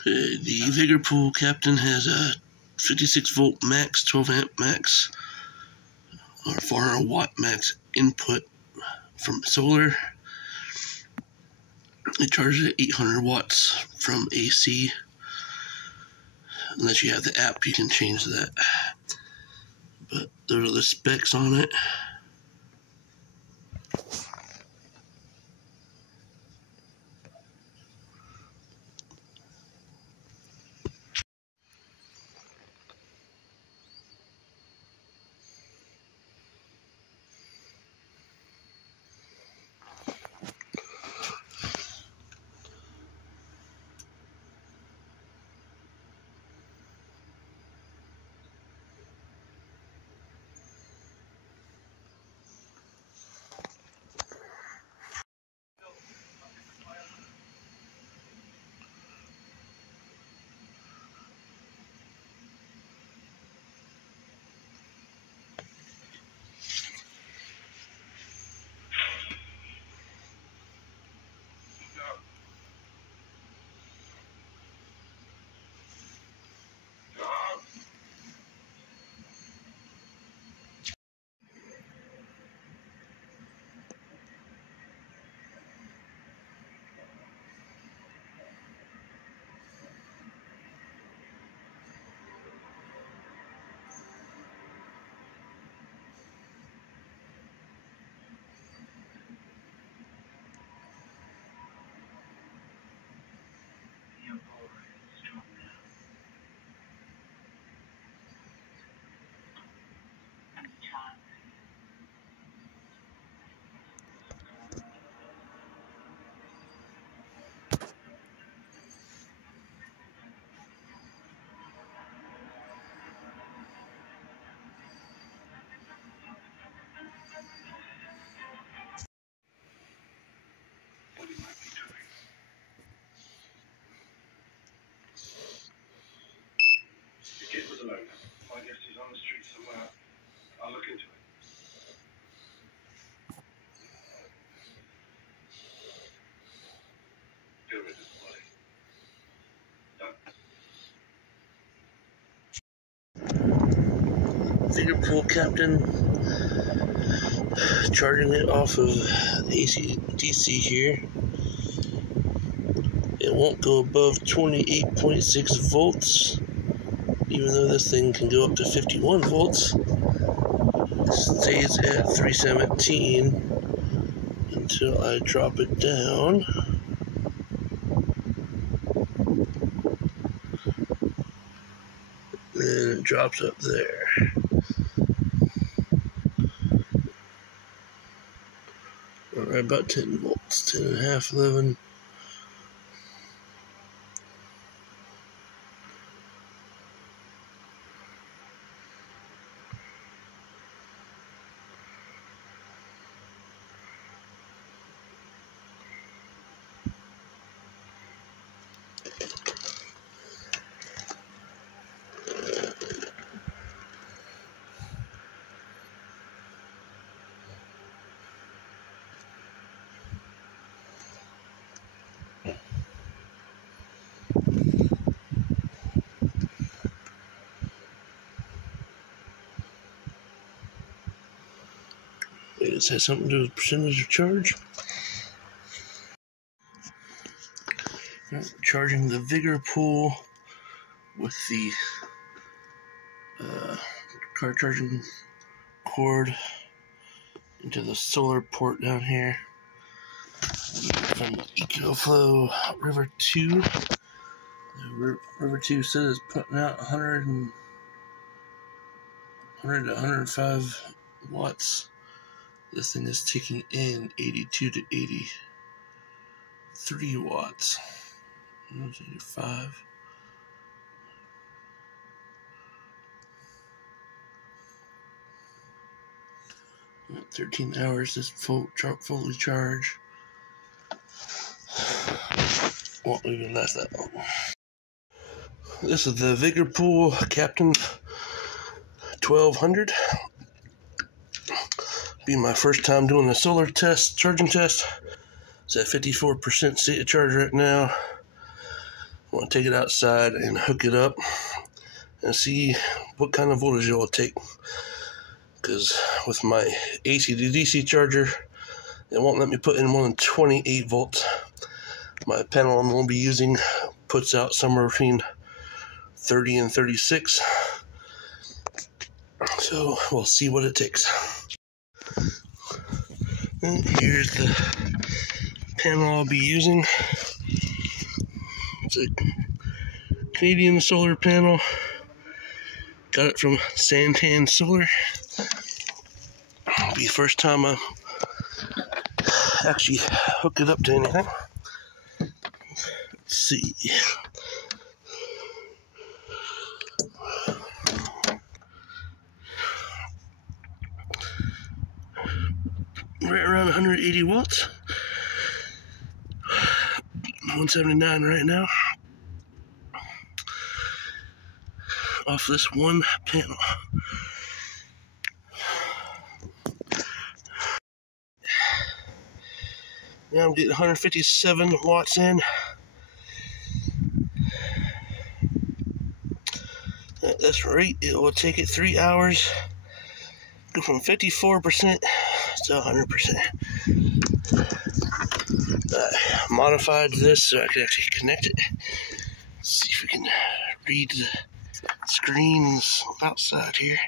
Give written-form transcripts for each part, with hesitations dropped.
Okay, the Vigorpool Captain has a 56 volt max, 12 amp max, or 400 watt max input from solar. It charges at 800 watts from AC. Unless you have the app, you can change that. But those are the specs on it. I guess he's on the street somewhere. I'll look into it. Deal with his body. Vigorpool Captain, charging it off of AC/DC here. It won't go above 28.6 volts, even though this thing can go up to 51 volts. It stays at 317 until I drop it down. And it drops up there. Right about 10 volts, 10.5, 11. It has something to do with percentage of charge. Charging the Vigorpool with the car charging cord into the solar port down here from the EcoFlow River 2. River 2 says it's putting out 100 to 105 watts. This thing is taking in 82 to 83 watts. 85. 13 hours this fully charged. Won't even last that long. This is the Vigorpool Captain 1200. Be my first time doing the solar test, charging test. It's at 54% state of charge right now. want to take it outside and hook it up and see what kind of voltage it will take. Because with my AC to DC charger, it won't let me put in more than 28 volts. My panel I'm going to be using puts out somewhere between 30 and 36. So we'll see what it takes. And here's the panel I'll be using. It's a Canadian solar panel. Got it from Santan Solar. It'll be the first time I actually hook it up to anything. Let's see. Right around 180 watts. 179 right now. Off this one panel. Now I'm getting 157 watts in. At this rate, it will take it 3 hours. Go from 54% to 100%. I modified this so I could actually connect it. Let's see if we can read the screens outside here.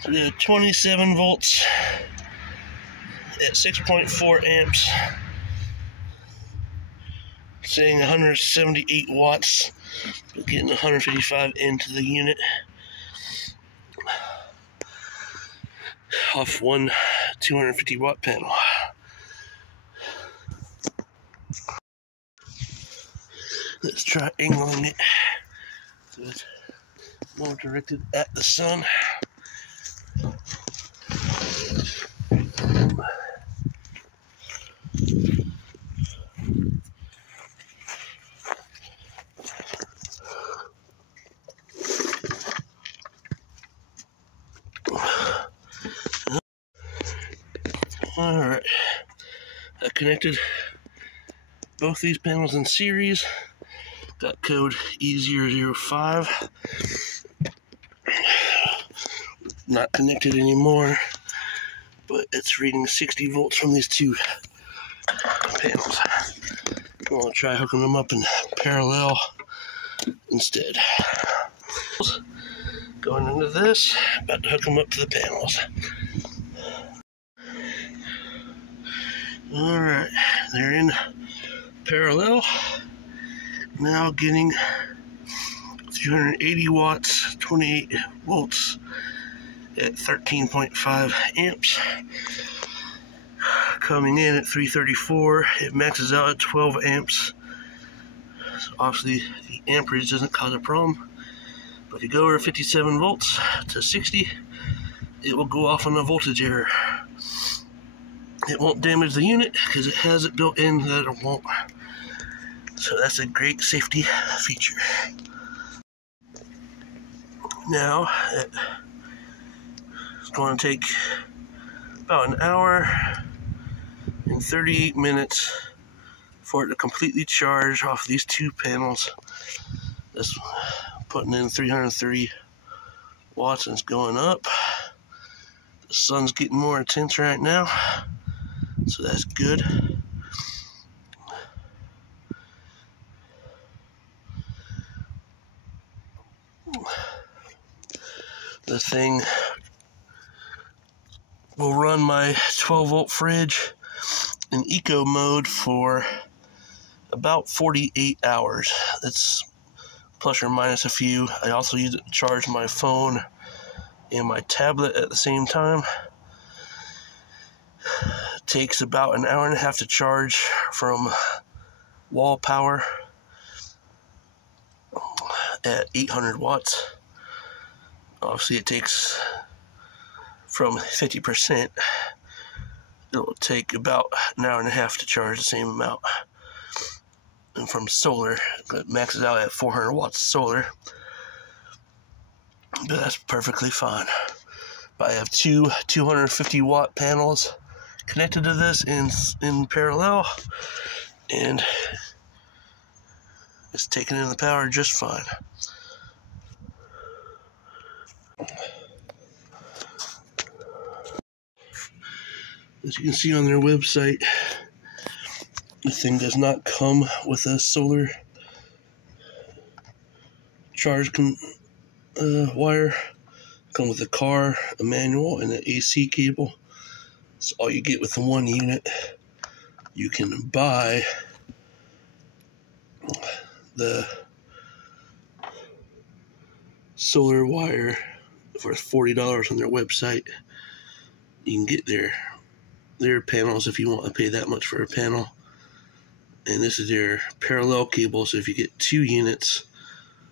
So we have 27 volts at 6.4 amps, saying 178 watts, but getting 155 into the unit off one 250 watt panel. Let's try angling it so it's more directed at the sun. Alright, I connected both these panels in series. Got code E005. Not connected anymore, but it's reading 60 volts from these two panels. I'm going to try hooking them up in parallel instead. Going into this, about to hook them up to the panels. Alright, they're in parallel. Now getting 380 watts, 28 volts at 13.5 amps. Coming in at 334, it maxes out at 12 amps. So obviously the amperage doesn't cause a problem. But if you go over 57 volts to 60, it will go off on a voltage error. It won't damage the unit because it has it built in that it won't. So that's a great safety feature. Now, it's going to take about an hour and 38 minutes for it to completely charge off these two panels. This putting in 330 watts and it's going up. The sun's getting more intense right now, so that's good. The thing will run my 12 volt fridge in eco mode for about 48 hours. That's plus or minus a few. I also use it to charge my phone and my tablet at the same time. It takes about an hour and a half to charge from wall power at 800 watts. Obviously it takes from 50%, it'll take about an hour and a half to charge the same amount. And from solar, it maxes out at 400 watts solar, but that's perfectly fine. But I have two 250 watt panels connected to this in parallel, and it's taking in the power just fine. As you can see on their website, the thing does not come with a solar charge wire. It comes with a car, a manual, and an AC cable. That's all you get with the one unit. You can buy the solar wire for $40 on their website. You can get their panels if you want to pay that much for a panel. And this is their parallel cable, so if you get 2 units,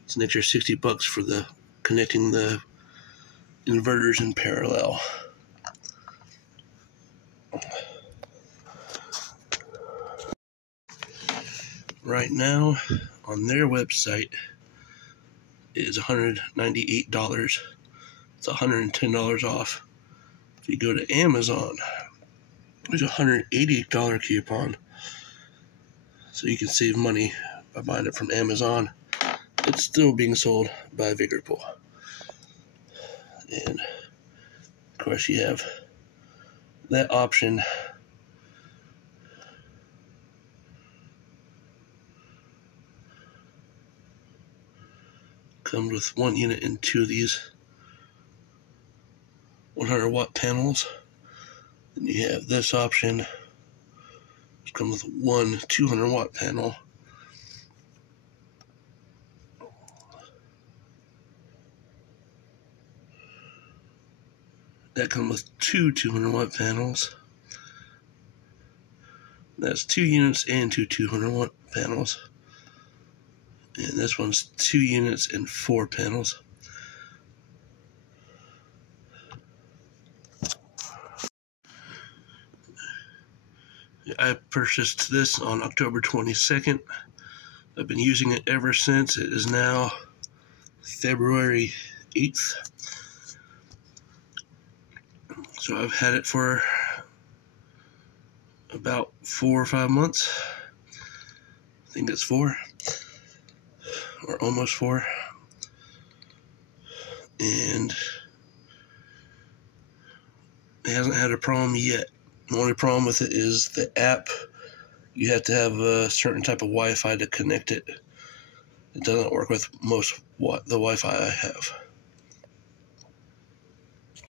it's an extra $60 for the connecting the inverters in parallel. Right now, on their website, it is $198. It's $110 off. If you go to Amazon, there's a $188 coupon, so you can save money by buying it from Amazon. It's still being sold by Vigorpool. And of course you have that option. Comes with 1 unit and 2 of these 100 watt panels. And you have this option, which comes with 1 200 watt panel. That comes with 2 200 watt panels. That's 2 units and 2 200 watt panels. And this one's 2 units and 4 panels. I purchased this on October 22nd. I've been using it ever since. It is now February 8th. So I've had it for about 4 or 5 months. I think it's 4. Or almost 4. And it hasn't had a problem yet. The only problem with it is the app. You have to have a certain type of Wi-Fi to connect it. It doesn't work with most the Wi-Fi I have.